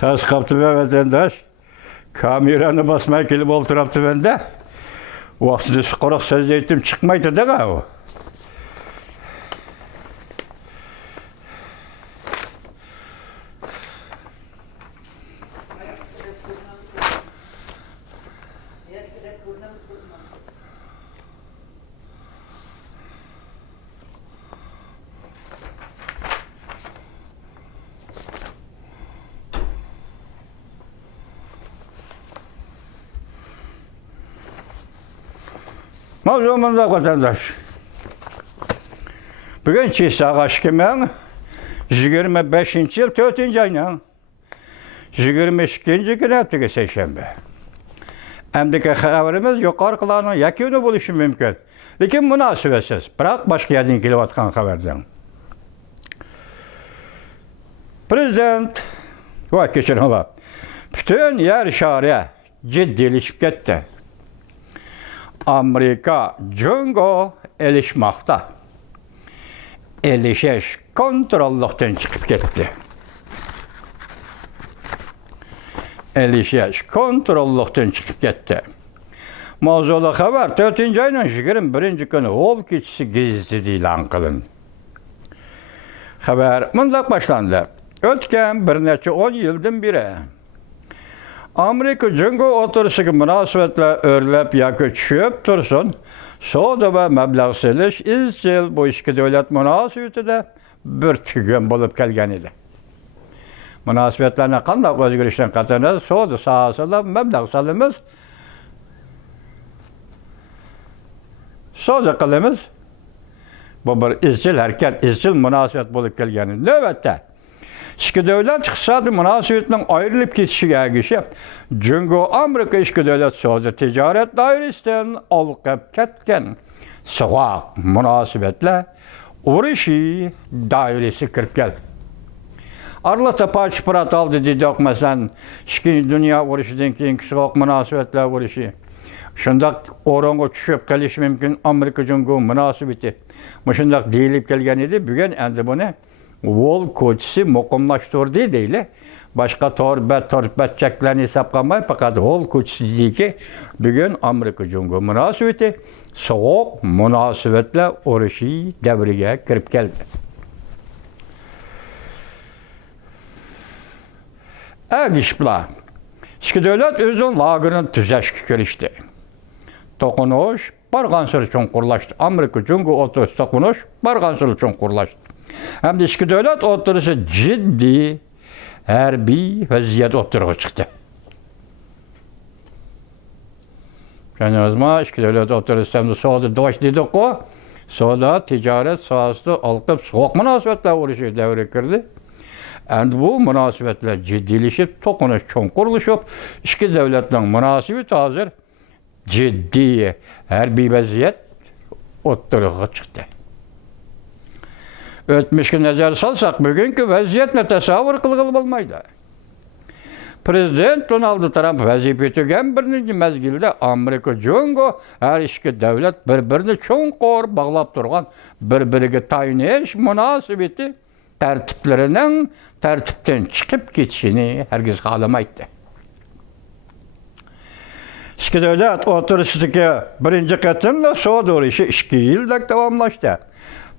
Tas kaptı be vatandaş. Kameranı basmaya kelip oturaptı bende. Vaxtında qo'roq so'z aytdim chiqmaydi-da u. Mavzumuzda vatandaş. Bugün Çiğsağa 2025 yıl 4. ayının 22. günü haftaga seyşembe. Emdiki haberimiz yukarılarının yakını buluşu mümkün. Lekin münasibetsiz. Bırak başka yerden kelip atkan haberden. Prezident bütün yer şahri ciddiyleşip gitti. Amerika Jungo elişmakta. Elişeş kontrolluktan çıkıp gitti. Elişeş kontrolluktan çıkıp gitti. Mavzulu haber 4. ayının 21. günü ol keçisi gizli ilan kılın. Haber mındak başlandı. Ötken bir neçe 10 yıldan biri Amerika Jungo oturuşu münasibetle örlep yakı çöp tursun, soda ve meblağ seliş izcil bu iki devlet münasibeti de bir tügün bulup kelgen idi. Münasibetlerine kandak özgürlükten katınız, soda sahasında meblağ salımız, soda kılımız, bu bir izcil hareket, izcil münasibet bulup kelgen idi. Nöbette, İki devlet iqtisadi münasibetinden ayrılıp ketişiga ergişip, Jungo Amerika iki devlet soğuzu ticaret dairesinden alıp ketken soğuk münasebetle uğraşı dairesi kirip geldi. Arlata paçpırat aldı dedik mesela, iki dünya uğraşıdan keyinki soğuk münasebetle uğraşı. Şundak oranğa düşüp geliş mümkün Amerika Jungo münasebeti. Şundak deyilip gelgen idi, bugün endi bunu Wol koçisi muqimlaştırdı değil. Başka torbet çeklerini hesaplamay fakat wol koçisi deyil ki bugün Amerika Jungo münasebeti soğuk münasebetle uğraşı devreye kirip geldi. Ergişbla. İki devlet özün lagırını tüzeşki kirişti. Tokunuş bargansır için kurlaştı. Amerika Jungo oturuşu tokunuş bargansır için kurlaştı. Hem de iki devlet oturuşu ciddi harbiy vaziyet oturuğa çıktı. Canınızma iki devlet oturuşu hem de soğudu doğuş dedik o. Soğuda ticaret sahasında alıp soğuk münasebetler uğraşı devre kirdi. Hem de bu münasebetler ciddileşip, tokunuş çoğun kuruluşup, iki devletin münasebeti hazır ciddi harbiy vaziyet oturuğa çıktı. Ötmüşke nazar salsak bugünkü vaziyetle tasavvur kılgıl olmaydı. Prezident Donald Trump vazife etken birinci mezgilde Amerika Jungo her iki devlet birbirini çoğun bağlap durgan birbiriga tayiniş münasebeti tertipten çıkıp geçişini herkes kalamaydı. İki devlet oturuşundaki birinci katımla soğudu uğraşı 2 yılda devamlaştı.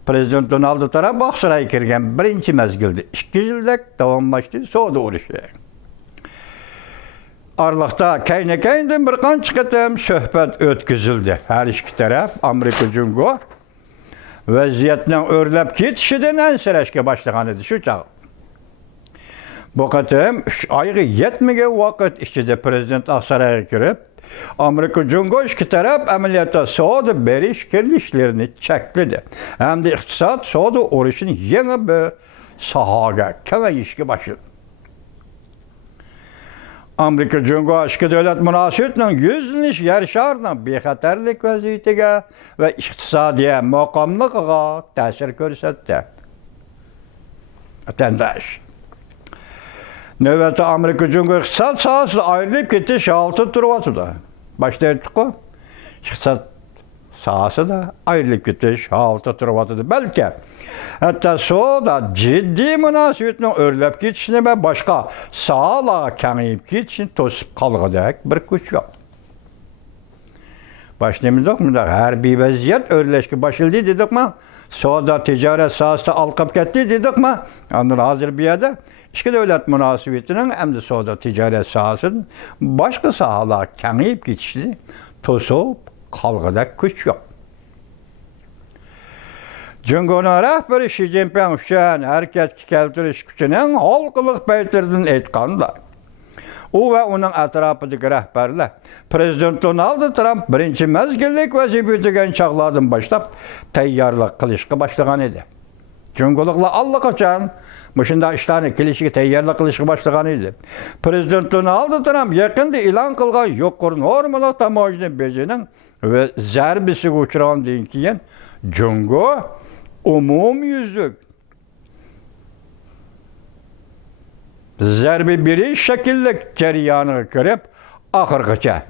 Prezident Donald Trump Aksaray'a kirgen birinci mezgilde 2 yılda devamlaştı soğudu uğraşı. Arlıqda kaynadan bir qancha qatam söhbət ötküzüldü. Her iki taraf Amerika Jungo vaziyetden örlep ketişinden ensirashga başlagan edi şu çağ. Bu qatam ayğı yetmege vaqt ichida prezident Aksaray'a kirib Amerika Jungo iki taraf ameliyata soğudu beriş kirlişlerini çekledi. Hem de iqtisad soğudu uğraşını yeni bir sahaga kengayishga başladı. Amerika Jungo iki devlet münasebetinden yüzleniş yer şarına bexatarlik vaziyetiga ve iqtisadiy muqimligiga ta'sir ko'rsatdi. Vatandaş. Növbette Amerika Jungo iqtisad sahasida ayrılıp ketish olti turibdi. Başta aytdik-ku. İqtisad sahası da ayrılıp getiş halta turvatıdı. Belki hatta da ciddi münasibetin örlep gitişine ve başka sahalara kengayip gitişini tosip kalgıdak bir güç yok. Başlayımızda mı da harbiy vaziyet örleşki başıldı dedik mi? Soda ticaret sahasında alkıp gitti dedik mi? Anlar hazır bir yerde iki devlet münasebetinin hem de soda ticaret sahasının başka sahalara kengayip gitişini tosip kalgıdak güç yok. Cumhurbaşkanı rəhbəri Xi Jinping üçün hərəkət keltiriş gücünün halkılık beytirdiğini aytqanda, o ve onun etrafındaki rəhbərlər Prezident Donald Trump birinci mezgillik vazife yüklegen çağlardan başlap teyyarlık kılışqa başlagan idi. Cumhurbaşkanı allaqaçan muşunda işlerini kilişki teyyarlık kılışqa başlagan idi. Prezident Donald Trump yakında ilan kılgan yuqur normalıq tamamını bezinin ve zərbisi uçuran deyin kiyen Cumhurbaşkanı umum yüzlük zerbi biri şekillik cereyanı görüp ahırgıca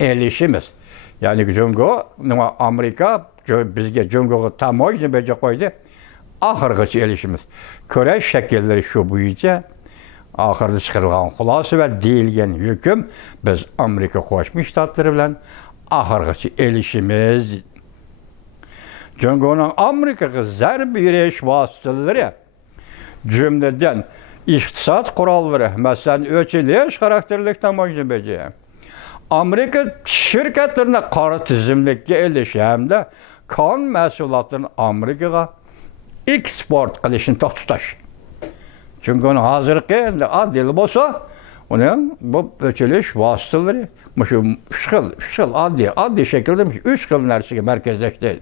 elişimiz. Yani Cumhurbaşkanı Amerika bizge Cumhurbaşkanı tamoyunu bece koydu. Ahırgıca elişimiz. Köre şekilleri şu boyunca ahırda çıkarılan kulası ve değilgen hüküm biz Amerika Koşmuş Ştatları bilen ahırgıca elişimiz. Cumhurbaşkanı Amerika'ya zerbi yürüyüş vasıtaları cümleden iktisat kuralları, mesela ölçüleyiş karakterlik tamamını beceri. Amerika şirketlerine kara tizimlikle elişi hem de kan mesulatlarını Amerika'ya eksport kılışını tutaş. Çünkü onun hazırlıkı adil olsa, onun bu ölçüleyiş vasıtaları şıl adil şekilde 3 yıl neredeyse merkezleşti.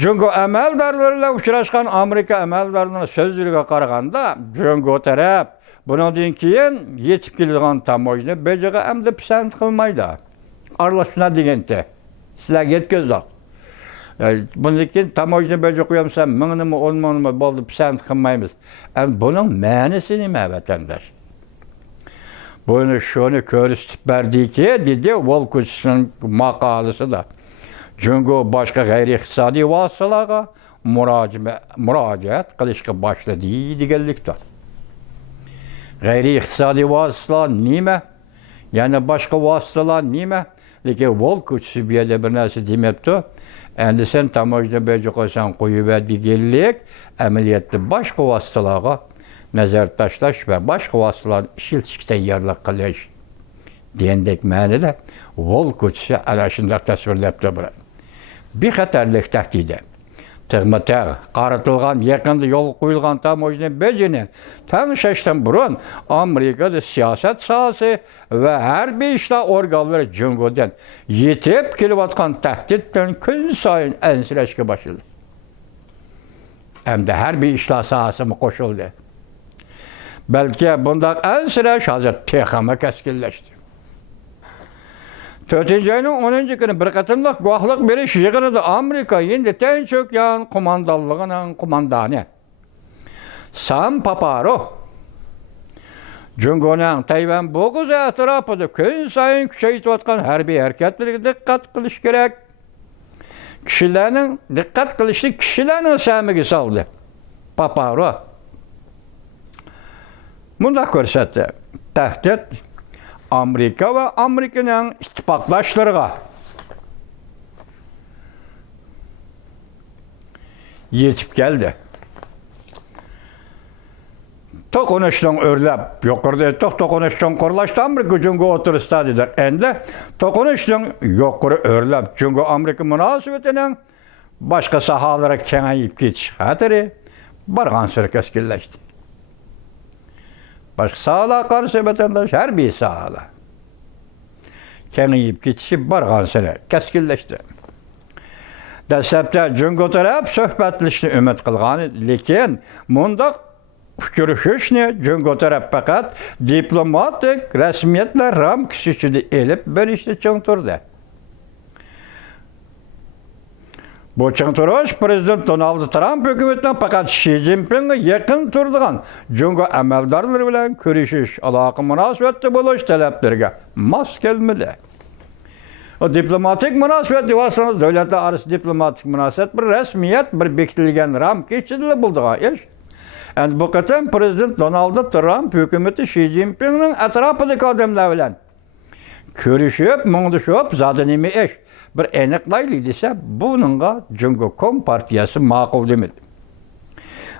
Çünkü emeldarlarıyla uçraşkan Amerika emeldarlarına sözlülüğe qaraganda Cungo taraf bundan keyin yetip kelgan tamoyni bejaga hamda pisand qilmaydi. Aralashma deganda sizlar yetkazdi. Bundan keyin tamoyni beja qo'yamsan, 1000 nima 10 nima bo'ldi pisand qilmaymiz. Buning ma'nosi nima vatandosh? Buni shuni ko'rsatib berdiki, dedi Volkuchning maqolasida. Cungo başka gayri iqtisadi vasıtalara müracaat qilishga başladı deganlikdir. Gayri iqtisadi vasıtalar nima? Yani başka vasıtalar nima? Lekin Volkuch bu yerda bir narsa demabdi. Endi sen tamojda beji qo'ysan qo'yib deganlik, amaliyotda başka vasıtalarga nazar tashlash va başka vasıtalarni ishlatishga tayyorlik qilish degandek ma'noda Volkuch ana shunday tasvirlabdi. Bir xatarlik tahdidi. Tığmıtaq, qaratılgan, yakında yol qo'yilgan tamojni bejini tanışashdan burun Amerikada siyaset sahası ve harbiy ishlar organları Cungo'dan yetib kelayotgan tahdiddan kun sayin ansirashga boshladi. Hamda harbiy ishlar sahasimi qo'shildi. Balki bunday ansirash hozir texama keskinlashdi. 4. ayının 10. günü bir katımlık guahlık beriş yığınıda Amerika indi ten çökyan komandallığının komandanı. Sam Paparo. Cungo'nun Tayvan boğuz etrafıda gün sayın küçeytiyotgan harbiy hareketlerine dikkat kılış gerek. Kişilerin dikkat kılışlı kişilerin samiga saldı. Paparo. Bunda ko'rsatdi. Tahdid Amerika ve Amerika'nın ittifakdaşlarına yetip geldi. Toqunuşdan örlep, yukarıda toqunuşdan korlaştı Amerika Cungo oturuşta dedik. Endi toqunuşdan yukarı örlep, Cungo Amerika münasebetinin başka sahalara kengayip ketiş hatırı bargan sürü keskinleşti. Başka sahalara karşı vatandaş her bir sahala kengayip ketişi bargan sürü keskinleşti. Dastlabda Cungo taraf söhbetlishni umid qilgan, lekin mundaq görüşüşni Cungo taraf faqat diplomatik rasmiyatlar ramkasi ichida elib berishni cho'ntirdi. Bu cho'ntirish Prezident Donald Trump hukumatining faqat Xi Jinpingga yaqin turadigan Cungo amaldorlari bilan ko'rishish, aloqa munosabatda bo'lish talablariga mos kelmadi. O diplomatik münasebet diyorsanız devletler arası diplomatik münasebet bir resmiyet, bir bekleyen ramka içinde bulduğu iş. Yani bu kadar Prezident Donald Trump hükümeti Xi Jinping'in etrafındaki adamlar bilen görüşüp, munduşup, zaten nemi iş. Bir eniklaylı dese, bununla Cumhur Kompartiyası makul demedi.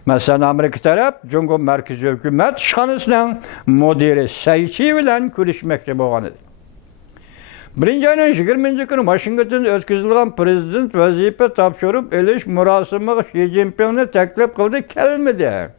Mesela Amerika taraf, Cumhur Merkezi Hükümet şanısının müdiri Sayçi bilen görüşmekte boğan idi. Birinci ayının 20. günü Washington'da ötküzülgen Prezident vazife tapşırıp eliş murasımı Xi Jinping'ni teklif kıldı, kelmedi.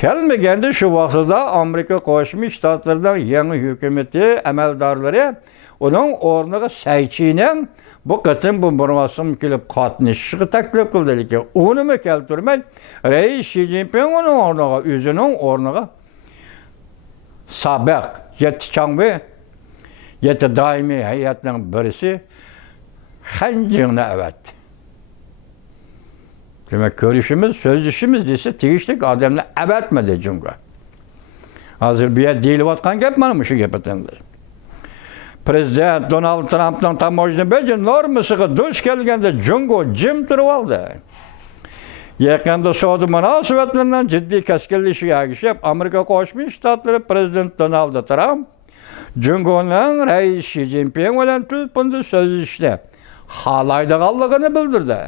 Kelmegende şu vaxtıda Amerika Qoşmuş Ştatlardan yeni hükümeti əməldarları onun ornağı Sayçi'nin bu qıtın bu murasım kilip qatnışığı teklif kıldı ki onu mu keltirmek Reis Xi Jinping onun ornağı, özünün ornağı sabık, yetişen yeti daimi heyetinin birisi Xanji'ne evet. Demek görüşümüz, sözleşimiz dese tegişlik adamla evetmedi Cumhur. Hazır bir yer değil vatkan yapmanın şu yapıtında. Prezident Donald Trump'tan tamojunu bece normısıqı duş gelgende Cumhur cim durup aldı. Yakında Suudi münasibetlerinden ciddi keskinleşiğe erişip Amerika Qoşmuş Ştatları Prezident Donald Trump Cumhur'un Reis Xi Jinping bilen tülpündü sözleşti. Halaydıqallığını bildirdi.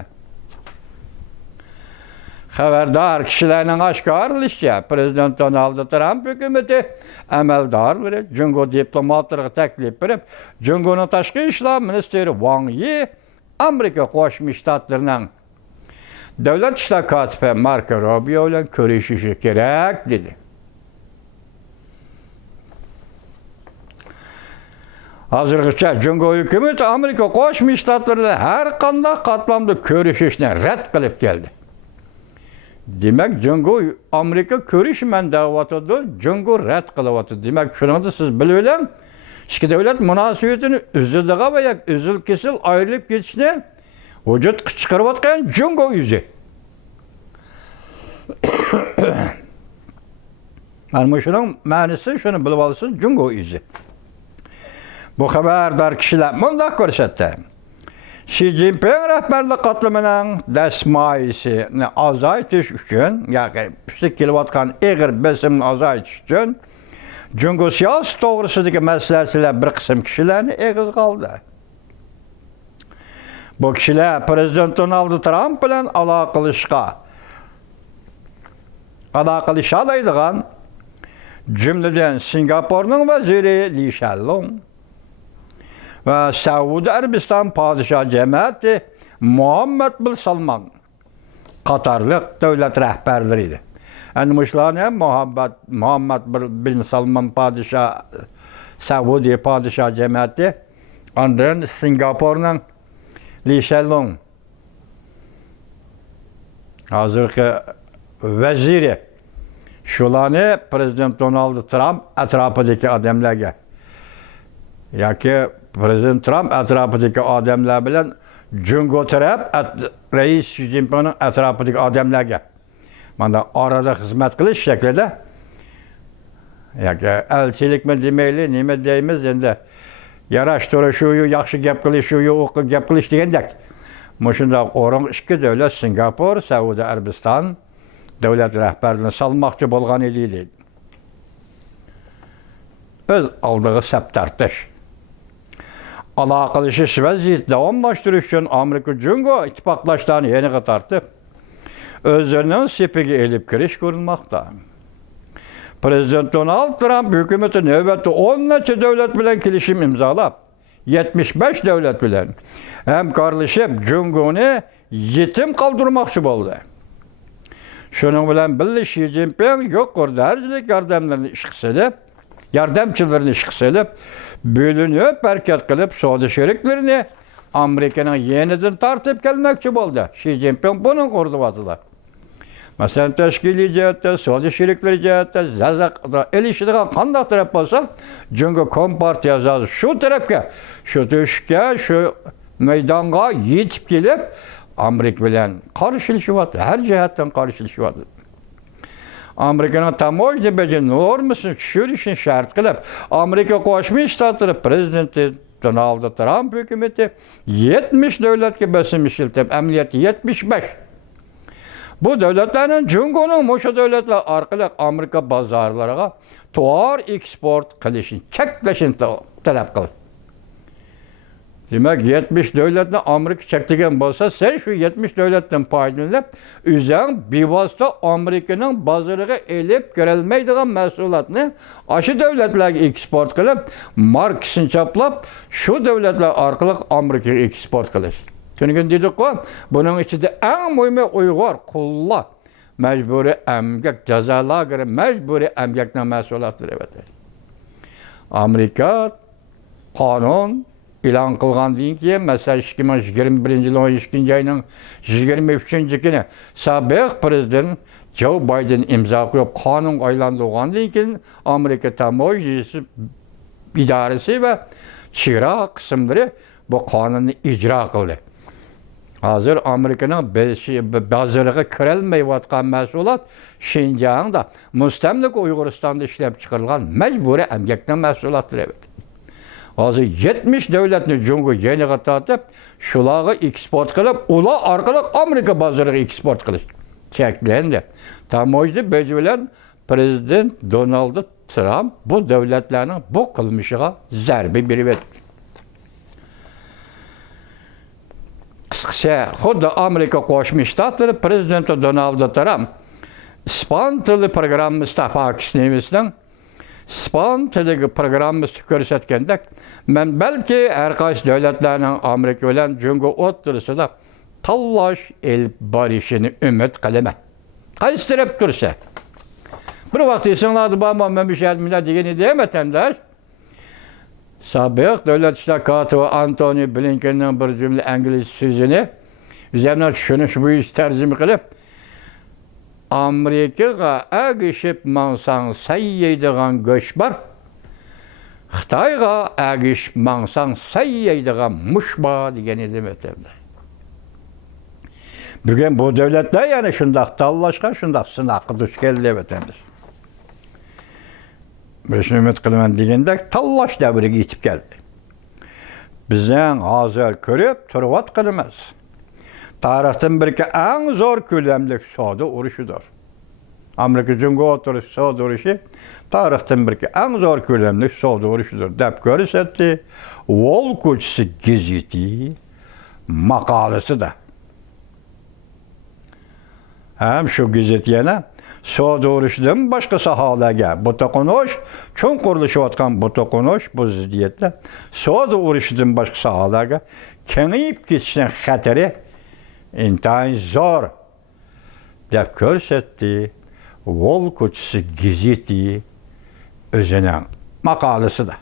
Xabardar kişilerinin aşkarlışça Prezident Donald Trump hükümeti əməldarları Cumhur diplomatları teklif verip Cumhur'un Taşqi İşlər Ministeri Wang Yi Amerika Qoşmuş Ştatlarının Devlet İşlər katibi Marco Rubio ile görüşüşü gerek dedi. Hazırlıkça Cumhur hükümeti Amerika Qoşmuş Ştatlarında her qanday katlamda görüşüşüne red kılıp geldi. Demek Cumhur Amerika görüşmen davatıdır, Cumhur red kılıvatıdır. Demek şunu da siz bilin, iki devlet münasebetini üzüldüğü veya üzül kesil ayrılıp geçişine vücut çıkarıvatken Cumhur yüzü. Yani şunun manisi şunu bilip alırsın, Cumhur yüzü. Bu haberdar kişiler bunu da görsetti. Xi Jinping rəhbərlik qatlamının dəsmayisini azaytiş üçün, yani kilovatkan eğir besimini azaytiş üçün, Cumhur siyasi doğrusundaki məsləhətlə bir kısım kişilerini eğiz qaldı. Bu kişiler Prezident Donald Trump bilen alaqılışalaydıgan cümleden Singapur'un veziri Li Shallong ve Suudi Arabistan Padişah Cemiyeti Muhammed bin Salman Katarlık devlet rehberleriydi. Yani müşlane Muhammed bin Salman Padişah Suudi Padişah Cemiyeti ondan Singapur'un Li Shallong hazırki veziri şulanı Prezident Donald Trump etrafındaki adamlarga ki Prezident Trump etrafındaki adamlar bilen Cumhur taraf Reis Xi Jinping'in etrafındaki adamlarga mana arada hizmet kılış şeklinde elçilik mi demeyli, nime deyimiz endi yaraştırışıyor, yaxşı gap qilishıyor, o'qi gap qilish degandek. Muşunda orang iki devlet Singapur, Suudi Arabistan devlet rehberliğini salmoqchi bo'lgan edi deydi. Öz aldığı sep tartış. Alaqalışış vaziyet davamlaştırış için Amerika Cumhur ittifaqlaşlarını yeni tartıp özlerinin sepigi elip kiriş görülmekte. Prezident Donald Trump hükümeti növbette 10 neçe devlet bilen kilişim imzalap 75 devlet bilen hem kardeşip Cumhur'unu yetim kaldırmakçı oldu. Şunun bilen bildi Xi Jinping yok orada hercilik yardımcılarını işkıselip bölünüp hareket kılıp Suudi şeriklerini Amerika'nın yeniden tartıp gelmekçi oldu. Xi Jinping bunun kurduvatılar. Mesela teşkili cihette, Suudi şerikleri cihette, Zazak'da ilişkiden kandak taraf olsa Cumhur Kompartiyası şu tarafka, şu tüşke, şu meydanga yetip gelip Amerika bilen karşılaşıvatı, her cihetten karşılaşıvatı. Amerika'nın tamojni becen normasını şu işin şart kılıp Amerika Qoşmuş Ştatları Prezidenti Donald Trump hükümeti 70 devletke besim işiltip, emniyeti 75. Bu devletlerin Cungo'nun muşu devletler arkalık Amerika bazarlarına tuar eksport kılışın, çekleşin talep kılır. Demek 70 devletle Amerika çektiğin bolsa sen şu 70 devletten paylanıp üzerine bir vasıta Amerika'nın bazarına elip görülmeydiğin mesulatını aşı devletler export kılıp markasını çaplap şu devletler arkalık Amerika'ya export kılır. Çünkü dedik ki bunun içinde en mühimi Uygur, kullar mecburi emgek, cezalar göre mecburi emgekten mesulatdır. Evet. Amerika kanun ilan kılgandan keyin mesela 2021 yıl 12 ayının 23 günü sabık prezident Joe Biden imza koyup kanun aylandırgandan keyin Amerika Tamoyisi idaresi ve çira kısımları bu kanunu icra kıldı. Hazır Amerika'nın bazıları kirelmeyvatkan mesulat Şinjan'da müstemlik Uyguristan'da işlep çıkarılan mecburi emgekten mesulattır. Evet. Hazır 70 devletini Cungu yeni katıp şulağı eksport kılıp ula arkalık Amerika bazıları eksport kılış. Çeklendi. Tam o yüzden becerilen Prezident Donald Trump bu devletlerin bu kılmışığa zerbi bir verdi. Kısaca xuddi Amerika Qo'shma Shtatlar prezidenti Donald Trump İspan tili programmasi Pakistanimizning İspan tili programmasini ko'rsatganda men balki har qaysi davlatlarning Amerika bilan Jungo o'rtasida tanlash elib borishini umid qilaman. Qaysi taraf tursa. Bir vaqt esinglarda bormi memishadimlar degan edi vatandosh. Sabık Devlet İşleri Katibi Antony Blinken'in bir cümle İngiliz sözünü üzerine düşünüş bu iş tercüme kılıp Amerika'ya agışıp mansan sayyeydiğen göç var. Xitayga agışıp mansan sayyeydiğen muş var degeni demetemde. Bugün bu devletler yani şundak tallaşka, şundak sınakı düş geldi demetemde. Biz ümit kılman degende tallaş devri geçip geldi. Bizden hazır körüp turvat kılmaz. Tarihten birki en zor külemlik soğudu uruşudur. Amerika Cungo oturuş soğudu uruşu tarihten birki en zor külemlik soğudu uruşudur. Dep görüsetti, Wall Kuçisi giziti makalesi da. Hem şu gizitiyene soğudu uruşudan başka sahalarga bu tokunuş, çoğun kuruluşuyatkan bu tokunuş, bu ziddiyetle soğudu uruşudan başka sahalarga kengayip gitişinin xatiri intayin zor dep körsetti Wall Kuçisi giziti özünün makalesi da.